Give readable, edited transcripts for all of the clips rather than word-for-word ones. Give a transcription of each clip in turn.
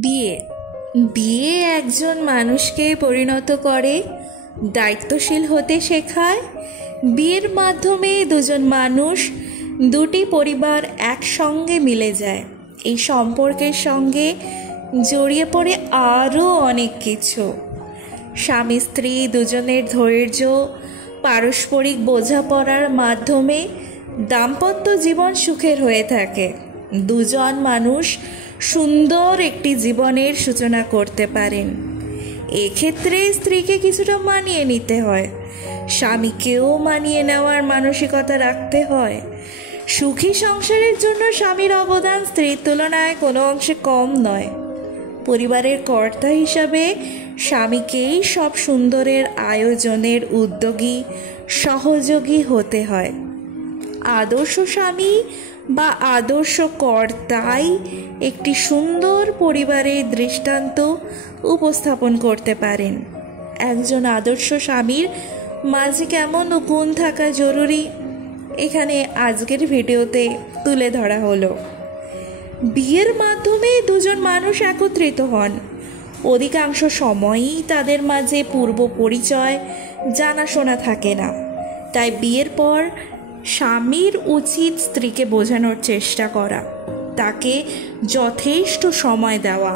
বিয়ে বিয়ে একজন মানুষকে পরিণত করে, দায়িত্বশীল হতে শেখায়। বিয়ের মাধ্যমে দুজন মানুষ, দুটি পরিবার একসঙ্গে মিলে যায়। এই সম্পর্কের সঙ্গে জড়িয়ে পড়ে আরও অনেক কিছু। স্বামী স্ত্রী দুজনের ধৈর্য, পারস্পরিক বোঝাপড়ার মাধ্যমে দাম্পত্য জীবন সুখের হয়ে থাকে। দুজন মানুষ সুন্দর একটি জীবনের সূচনা করতে পারেন। এক্ষেত্রে স্ত্রীকে কিছুটা মানিয়ে নিতে হয়, স্বামীকেও মানিয়ে নেওয়ার মানসিকতা রাখতে হয়। সুখী সংসারের জন্য স্বামীর অবদান স্ত্রীর তুলনায় কোনো অংশে কম নয়। পরিবারের কর্তা হিসাবে স্বামীকেই সব সুন্দরের আয়োজনের উদ্যোগী, সহযোগী হতে হয়। আদর্শ স্বামী বা আদর্শ কর্তাই একটি সুন্দর পরিবারের দৃষ্টান্ত উপস্থাপন করতে পারেন। একজন আদর্শ স্বামীর মাঝে কেমন গুণ থাকা জরুরি, এখানে আজকের ভিডিওতে তুলে ধরা হলো। বিয়ের মাধ্যমে দুজন মানুষ একত্রিত হন। অধিকাংশ সময়ই তাদের মাঝে পূর্ব পরিচয়, জানাশোনা থাকে না। তাই বিয়ের পর স্বামীর উচিত স্ত্রীকে বোঝানোর চেষ্টা করা, তাকে যথেষ্ট সময় দেওয়া।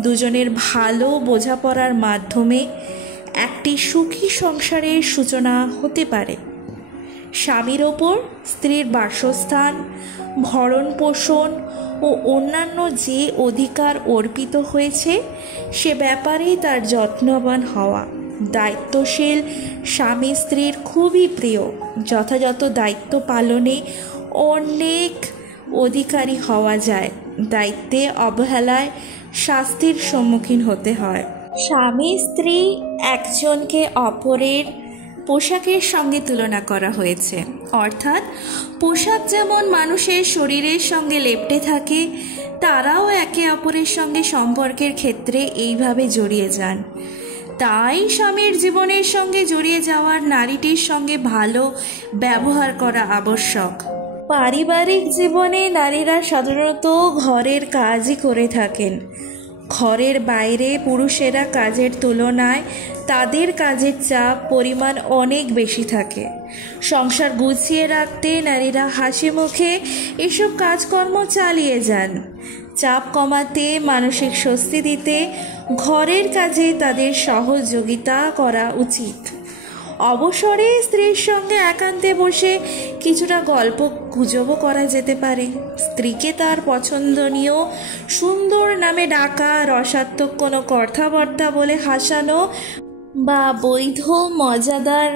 দুজনের ভালো বোঝাপড়ার মাধ্যমে একটি সুখী সংসারের সূচনা হতে পারে। স্বামীর ওপর স্ত্রীর বাসস্থান, ভরণ পোষণ ও অন্যান্য যে অধিকার অর্পিত হয়েছে সে ব্যাপারে তার যত্নবান হওয়া। দায়িত্বশীল স্বামী স্ত্রীর খুবই প্রিয়। যথাযথ দায়িত্ব পালনে অনেক অধিকারী হওয়া যায়। দায়িত্বে অবহেলায় শাস্তির সম্মুখীন হতে হয়। স্বামী স্ত্রী একজনকে অপরের পোশাকের সঙ্গে তুলনা করা হয়েছে। অর্থাৎ পোশাক যেমন মানুষের শরীরের সঙ্গে লেপ্টে থাকে, তারাও একে অপরের সঙ্গে সম্পর্কের ক্ষেত্রে এইভাবে জড়িয়ে যান। তাই স্বামীর জীবনের সঙ্গে জড়িয়ে যাওয়ার নারীটির সঙ্গে ভালো ব্যবহার করা আবশ্যক। পারিবারিক জীবনে নারীরা সাধারণত ঘরের কাজই করে থাকেন। ঘরের বাইরে পুরুষেরা কাজের তুলনায় তাদের কাজের চাপ পরিমাণ অনেক বেশি থাকে। সংসার গুছিয়ে রাখতে নারীরা হাসি মুখে এসব কাজকর্ম চালিয়ে যান। চাপ কমাতে, মানসিক স্বস্তি দিতে ঘরের কাজে তাদের সহযোগিতা করা উচিত। অবসরে স্ত্রীর সঙ্গে একান্তে বসে কিছুটা গল্প গুজবও করা যেতে পারে। স্ত্রীকে তার পছন্দনীয় সুন্দর নামে ডাকা, রসাত্মক কোনো কথাবার্তা বলে হাসানো বা বৈধ মজাদার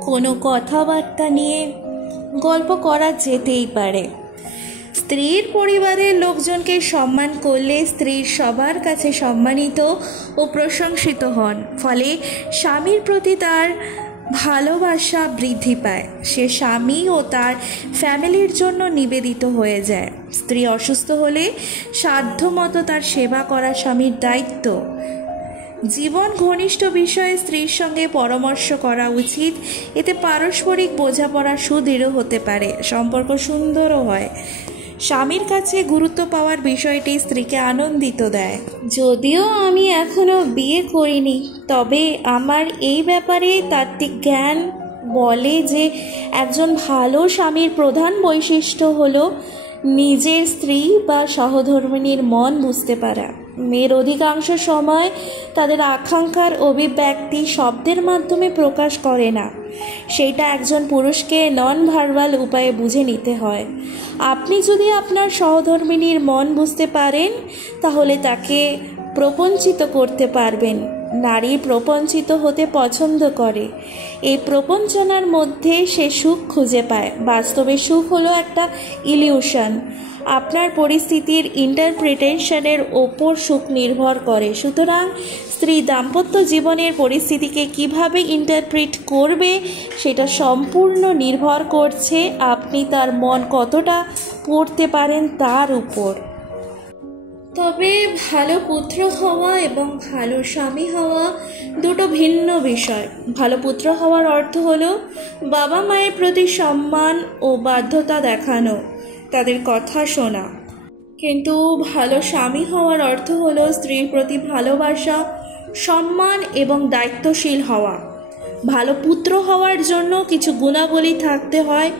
কোনো কথাবার্তা নিয়ে গল্প করা যেতেই পারে। স্ত্রীর পরিবারের লোকজনকে সম্মান করলে স্ত্রী সবার কাছে সম্মানিত ও প্রশংসিত হন। ফলে স্বামীর প্রতি তার ভালোবাসা বৃদ্ধি পায়। সে স্বামী ও তার ফ্যামিলির জন্য নিবেদিত হয়ে যায়। স্ত্রী অসুস্থ হলে সাধ্যমতো তার সেবা করা স্বামীর দায়িত্ব। জীবন ঘনিষ্ঠ বিষয়ে স্ত্রীর সঙ্গে পরামর্শ করা উচিত। এতে পারস্পরিক বোঝাপড়া সুদৃঢ় হতে পারে, সম্পর্ক সুন্দরও হয়। স্বামীর কাছে গুরুত্ব পাওয়ার বিষয়টি স্ত্রীকে আনন্দিত দেয়। যদিও আমি এখনো বিয়ে করিনি, তবে আমার এই ব্যাপারে তাত্ত্বিক জ্ঞান বলে যে একজন ভালো স্বামীর প্রধান বৈশিষ্ট্য হলো নিজের স্ত্রী বা সহধর্মিণীর মন বুঝতে পারা। মেয়ের অধিকাংশ সময় তাদের আকাঙ্ক্ষার অভিব্যক্তি শব্দের মাধ্যমে প্রকাশ করে না। সেইটা একজন পুরুষকে নন ভার্বাল উপায়ে বুঝে নিতে হয়। আপনি যদি আপনার সহধর্মিণীর মন বুঝতে পারেন, তাহলে তাকে প্রপঞ্চিত করতে পারবেন। নারী প্রপঞ্চিত হতে পছন্দ করে। এই প্রপঞ্চনার মধ্যে সে সুখ খুঁজে পায়। বাস্তবে সুখ হলো একটা ইলিউশন। আপনার পরিস্থিতির ইন্টারপ্রিটেশনের ওপর সুখ নির্ভর করে। সুতরাং স্ত্রী দাম্পত্য জীবনের পরিস্থিতিকে কিভাবে ইন্টারপ্রিট করবে সেটা সম্পূর্ণ নির্ভর করছে আপনি তার মন কতটা পড়তে পারেন তার উপর। তবে ভালো পুত্র হওয়া এবং ভালো স্বামী হওয়া দুটো ভিন্ন বিষয়। ভালো পুত্র হওয়ার অর্থ হলো বাবা মায়ের প্রতি সম্মান ও বাধ্যতা দেখানো, তাদের কথা শোনা। কিন্তু ভালো স্বামী হওয়ার অর্থ হলো স্ত্রীর প্রতি ভালোবাসা, সম্মান এবং দায়িত্বশীল হওয়া। ভালো পুত্র হওয়ার জন্য কিছু গুণাবলী থাকতে হয়,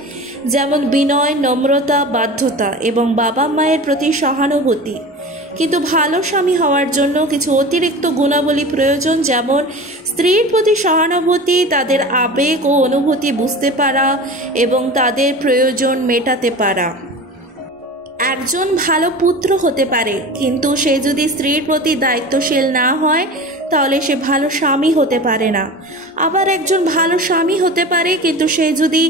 যেমন বিনয়, নম্রতা, বাধ্যতা এবং বাবা মায়ের প্রতি সহানুভূতি। কিন্তু ভালো স্বামী হওয়ার জন্য কিছু অতিরিক্ত গুণাবলী প্রয়োজন, যেমন স্ত্রীর প্রতি সহানুভূতি, তাদের আবেগ ও অনুভূতি বুঝতে পারা এবং তাদের প্রয়োজন মেটাতে পারা। একজন ভালো পুত্র হতে পারে, কিন্তু সে যদি স্ত্রীর প্রতি দায়িত্বশীল না হয় তাহলে সে ভালো স্বামী হতে পারে না। আবার একজন ভালো স্বামী হতে পারে, কিন্তু সে যদি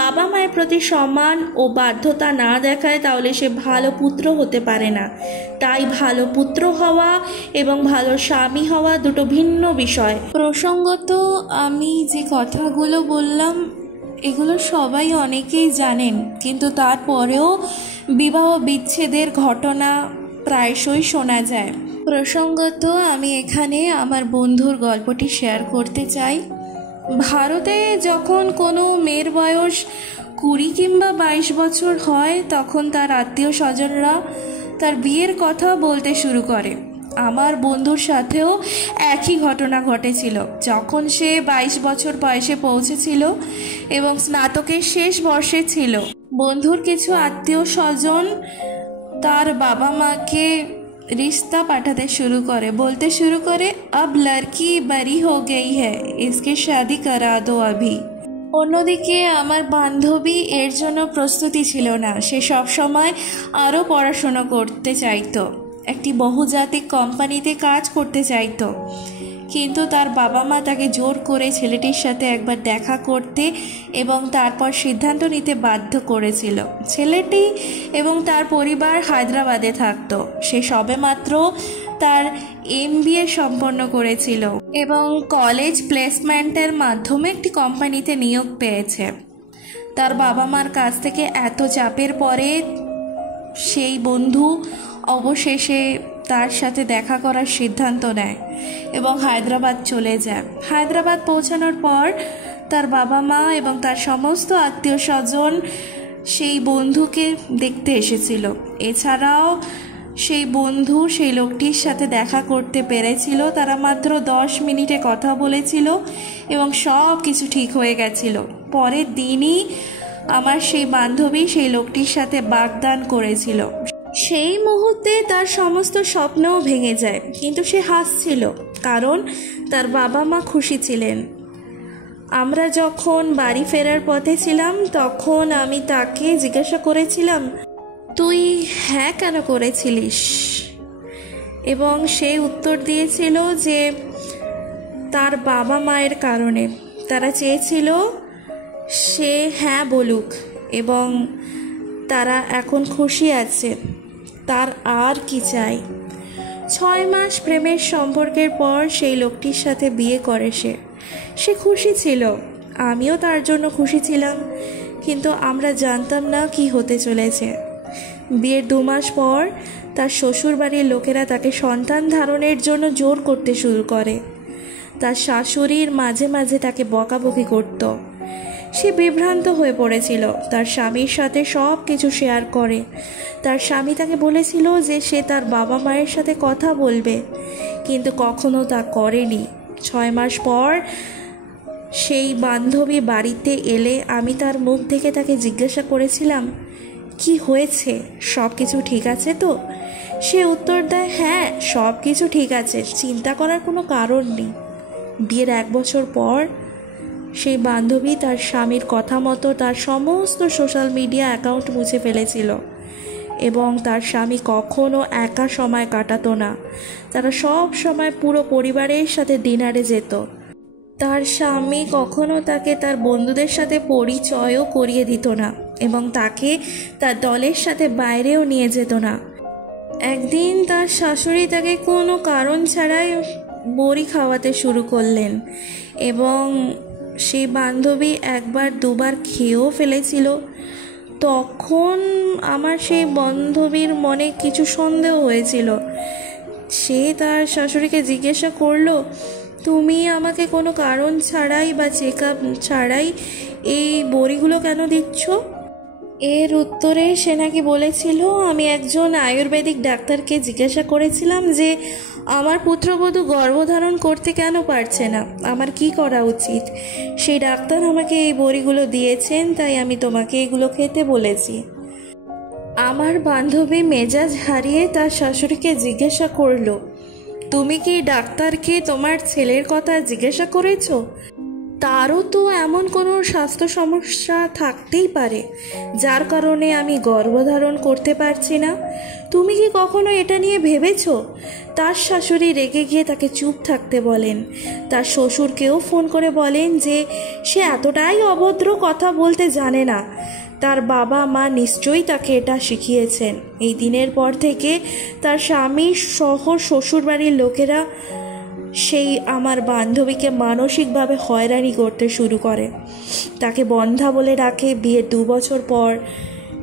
বাবা মায়ের প্রতি সম্মান ও বাধ্যতা না দেখায় তাহলে সে ভালো পুত্র হতে পারে না। তাই ভালো পুত্র হওয়া এবং ভালো স্বামী হওয়া দুটো ভিন্ন বিষয়। প্রসঙ্গত আমি যে কথাগুলো বললাম এগুলো সবাই অনেকেই জানেন, কিন্তু তারপরেও বিবাহ বিচ্ছেদের ঘটনা প্রায়শই শোনা যায়। প্রসঙ্গত আমি এখানে আমার বন্ধুর গল্পটি শেয়ার করতে চাই। ভারতে যখন কোনো মেয়ের বয়স 20 কিংবা 22 বছর হয় তখন তার আত্মীয় স্বজনরা তার বিয়ের কথা বলতে শুরু করে। আমার বন্ধুর সাথেও একই ঘটনা ঘটেছিল। যখন সে 22 বছর বয়সে পৌঁছেছিল এবং স্নাতকের শেষ বর্ষে ছিল, বন্ধুর কিছু আত্মীয় স্বজন তার বাবা মাকে रिश्ता পাঠাতে শুরু করে, বলতে শুরু করে अब लड़की बड़ी हो गई है, इसकी शादी करा दो अभी। অন্যদিকে আমার বান্ধবী এর জন্য প্রস্তুতি ছিল না। সে সব সময় আরও পড়াশোনা করতে চাইতো, একটি বহুজাতিক কোম্পানিতে কাজ করতে চাইতো, কিন্তু তার বাবা মা তাকে জোর করে ছেলেটির সাথে একবার দেখা করতে এবং তারপর সিদ্ধান্ত নিতে বাধ্য করেছিল। ছেলেটি এবং তার পরিবার হায়দ্রাবাদে থাকত। সে সবেমাত্র তার MBA সম্পন্ন করেছিল এবং কলেজ প্লেসমেন্টের মাধ্যমে একটি কোম্পানিতে নিয়োগ পেয়েছে। তার বাবা মার কাছ থেকে এত চাপের পরে সেই বন্ধু অবশেষে তার সাথে দেখা করার সিদ্ধান্ত নেয় এবং হায়দ্রাবাদ চলে যায়। হায়দ্রাবাদ পৌঁছানোর পর তার বাবা মা এবং তার সমস্ত আত্মীয় স্বজন সেই বন্ধুকে দেখতে এসেছিল। এছাড়াও সেই বন্ধু সেই লোকটির সাথে দেখা করতে পেরেছিল। তারা মাত্র 10 মিনিটে কথা বলেছিল এবং সব কিছু ঠিক হয়ে গেছিল। পরের দিনই আমার সেই বান্ধবী সেই লোকটির সাথে বাগদান করেছিল। সেই মুহূর্তে তার সমস্ত স্বপ্নও ভেঙে যায়, কিন্তু সে হাসছিল কারণ তার বাবা মা খুশি ছিলেন। আমরা যখন বাড়ি ফেরার পথে ছিলাম তখন আমি তাকে জিজ্ঞাসা করেছিলাম, তুই হ্যাঁ কেন করেছিলিস? এবং সে উত্তর দিয়েছিল যে তার বাবা মায়ের কারণে। তারা চেয়েছিল সে হ্যাঁ বলুক এবং তারা এখন খুশি আছে, তার আর কি চাই। 6 মাস প্রেমের সম্পর্কের পর সেই লোকটির সাথে বিয়ে করে সে খুশি ছিল, আমিও তার জন্য খুশি ছিলাম, কিন্তু আমরা জানতাম না কি হতে চলেছে। বিয়ের 2 মাস পর তার শ্বশুরবাড়ির লোকেরা তাকে সন্তান ধারণের জন্য জোর করতে শুরু করে। তার শাশুড়ির মাঝে মাঝে তাকে বকাবকি করত। সে বিভ্রান্ত হয়ে পড়েছিল। তার স্বামীর সাথে সব কিছু শেয়ার করে। তার স্বামী তাকে বলেছিল যে সে তার বাবা মায়ের সাথে কথা বলবে, কিন্তু কখনো তা করেনি। 6 মাস পর সেই বান্ধবী বাড়িতে এলে আমি তার মুখ দেখে তাকে জিজ্ঞাসা করেছিলাম, কি হয়েছে, সব কিছু ঠিক আছে তো? সে উত্তর দেয়, হ্যাঁ সব কিছু ঠিক আছে, চিন্তা করার কোনো কারণ নেই। বিয়ের 1 বছর পর সেই বান্ধবী তার স্বামীর কথা মতো তার সমস্ত সোশ্যাল মিডিয়া অ্যাকাউন্ট মুছে ফেলেছিল এবং তার স্বামী কখনো একা সময় কাটাতো না। তারা সব সময় পুরো পরিবারের সাথে ডিনারে যেত। তার স্বামী কখনো তাকে তার বন্ধুদের সাথে পরিচয়ও করিয়ে দিত না এবং তাকে তার দলের সাথে বাইরেও নিয়ে যেত না। একদিন তার শাশুড়ি তাকে কোনো কারণ ছাড়াই বড়ি খাওয়াতে শুরু করলেন এবং সেই বান্ধবী 1-2 খেয়েও ফেলেছিল। তখন আমার সেই বান্ধবীর মনে কিছু সন্দেহ হয়েছিল। সে তার শাশুড়িকে জিজ্ঞাসা করলো, তুমি আমাকে কোনো কারণ ছাড়াই বা চেক আপ ছাড়াই এই বড়িগুলো কেন দিচ্ছ? এর উত্তরে সে নাকি বলেছিল, আমি একজন আয়ুর্বেদিক ডাক্তারকে জিজ্ঞাসা করেছিলাম যে আমার পুত্রবধূ গর্ভধারণ করতে কেন পারছে না, আমার কি করা উচিত। সেই ডাক্তার আমাকে এই বড়িগুলো দিয়েছেন, তাই আমি তোমাকে এগুলো খেতে বলেছি। আমার বান্ধবী মেজাজ হারিয়ে তার শাশুড়িকে জিজ্ঞাসা করলো, তুমি কি ডাক্তারকে তোমার ছেলের কথা জিজ্ঞাসা করেছো? তারও তো এমন কোনো স্বাস্থ্য সমস্যা থাকতেই পারে যার কারণে আমি গর্ভধারণ করতে পারছি না। তুমি কি কখনো এটা নিয়ে ভেবেছো? তার শাশুড়ি রেগে গিয়ে তাকে চুপ থাকতে বলেন। তার শ্বশুরকেও ফোন করে বলেন যে সে এতটাই অভদ্র, কথা বলতে জানে না। তার বাবা মা নিশ্চয়ই তাকে এটা শিখিয়েছেন। এই দিনের পর থেকে তার স্বামী সহ শ্বশুরবাড়ির লোকেরা সেই আমার বান্ধবীকে মানসিকভাবে হয়রানি করতে শুরু করে। তাকে বন্ধা বলে ডাকে। বিয়ের 2 বছর পর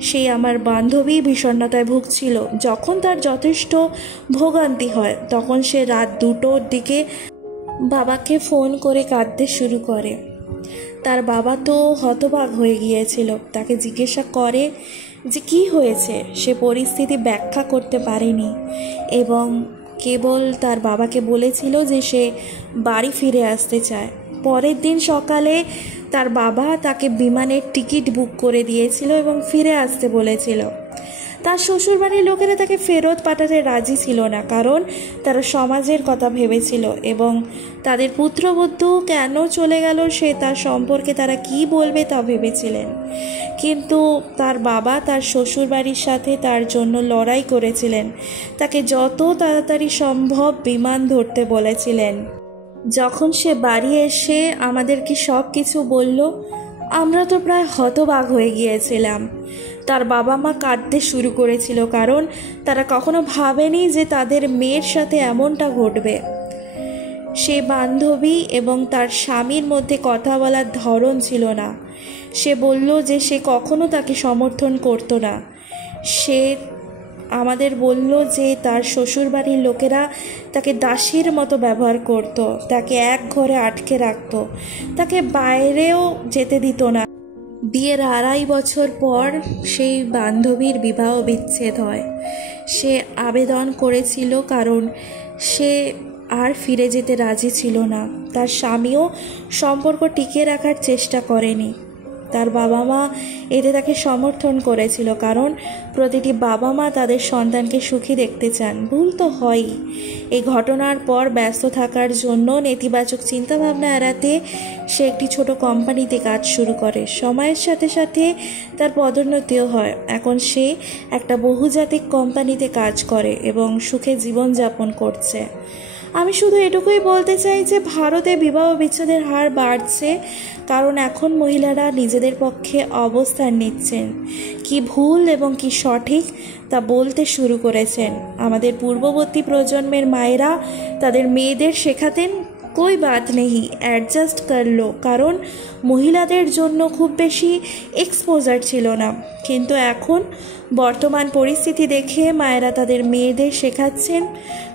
সেই আমার বান্ধবী বিষণ্ণতায় ভুগছিল। যখন তার যথেষ্ট ভোগান্তি হয় তখন সে রাত 2টোর দিকে বাবাকে ফোন করে কাঁদতে শুরু করে। তার বাবা তো হতবাক হয়ে গিয়েছিল। তাকে জিজ্ঞাসা করে যে কি হয়েছে। সে পরিস্থিতি ব্যাখ্যা করতে পারেনি এবং কেবল তার বাবাকে বলেছিল যে সে বাড়ি ফিরে আসতে চায়। পরের দিন সকালে তার বাবা তাকে বিমানের টিকিট বুক করে দিয়েছিল এবং ফিরে আসতে বলেছিল। তার শ্বশুরবাড়ির লোকেরা তাকে ফেরত পাঠাতে রাজি ছিল না, কারণ তারা সমাজের কথা ভেবেছিল এবং তাদের পুত্রবধূ কেন চলে গেল সে তার সম্পর্কে তারা কি বলবে তা ভেবেছিলেন। কিন্তু তার বাবা তার শ্বশুরবাড়ির সাথে তার জন্য লড়াই করেছিলেন। তাকে যত তাড়াতাড়ি সম্ভব বিমান ধরতে বলেছিলেন। যখন সে বাড়ি এসে আমাদেরকে সব কিছু বলল, আমরা তো প্রায় হতবাক হয়ে গিয়েছিলাম। তার বাবা মা কাঁদতে শুরু করেছিল, কারণ তারা কখনো ভাবেনি যে তাদের মেয়ের সাথে এমনটা ঘটবে। সে বান্ধবী এবং তার স্বামীর মধ্যে কথা বলার ধরন ছিল না। সে বলল যে সে কখনো তাকে সমর্থন করত না। সে আমাদের বলল যে তার শ্বশুরবাড়ির লোকেরা তাকে দাসীর মতো ব্যবহার করত, তাকে এক ঘরে আটকে রাখত, তাকে বাইরেও যেতে দিত না। বিয়ের 2.5 বছর পর সেই বান্ধবীর বিবাহ বিচ্ছেদ হয়। সে আবেদন করেছিল কারণ সে আর ফিরে যেতে রাজি ছিল না। তার স্বামীও সম্পর্ক টিকিয়ে রাখার চেষ্টা করেনি। তার বাবা মা এতে তাকে সমর্থন করেছিল, কারণ প্রতিটি বাবা মা তাদের সন্তানকে সুখী দেখতে চান। ভুল তো হয়ই। এই ঘটনার পর ব্যস্ত থাকার জন্য নেতিবাচক চিন্তাভাবনা এড়াতে সে একটি ছোট কোম্পানিতে কাজ শুরু করে। সময়ের সাথে সাথে তার পদোন্নতিও হয়। এখন সে একটা বহুজাতিক কোম্পানিতে কাজ করে এবং সুখে জীবনযাপন করছে। আমি শুধু এটুকুই বলতে চাই যে ভারতে বিবাহ বিচ্ছেদের হার বাড়ছে, কারণ এখন মহিলারা নিজেদের পক্ষে অবস্থান নিচ্ছেন। কি ভুল এবং কি সঠিক তা বলতে শুরু করেছেন। আমাদের পূর্ববর্তী প্রজন্মের মায়েরা তাদের মেয়েদের শেখাতেন कोई बात नहीं, অ্যাডজাস্ট করলো, কারণ মহিলাদের জন্য খুব বেশি এক্সপোজার ছিল না। কিন্তু এখন বর্তমান পরিস্থিতি দেখে মায়েরা তাদের মেয়েদের শেখাচ্ছেন,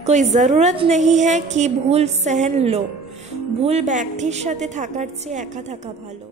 कोई ज़रूरत नहीं है कि ভুল सहन लो, ভুল ব্যক্তির সাথে থাকার চেয়ে একা থাকা ভালো।